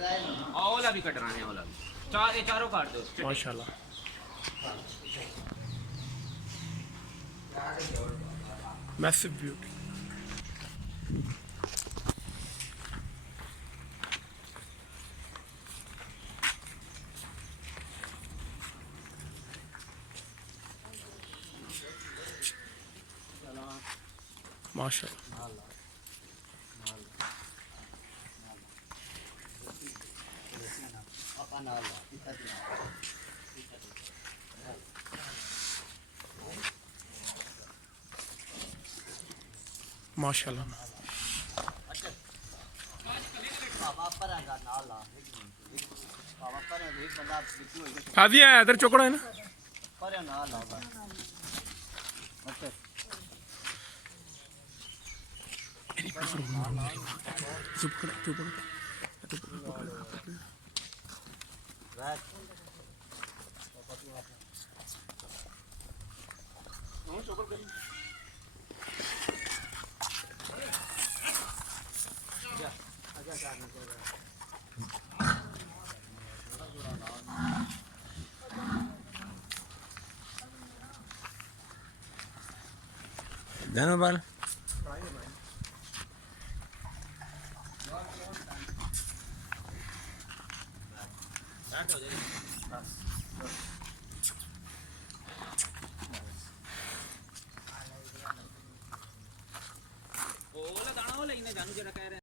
ओला भी कटना है, ओला भी चार, ये चारों काट दो माशाल्लाह। Massive beauty. माशाल्लाह। माशाल्लाह। काजी है इधर चुकड़ा है ना। चुप कर चुप कर। धन्यवाद। ओला दाना ओला इन्हें जानू जरा कह रहे हैं।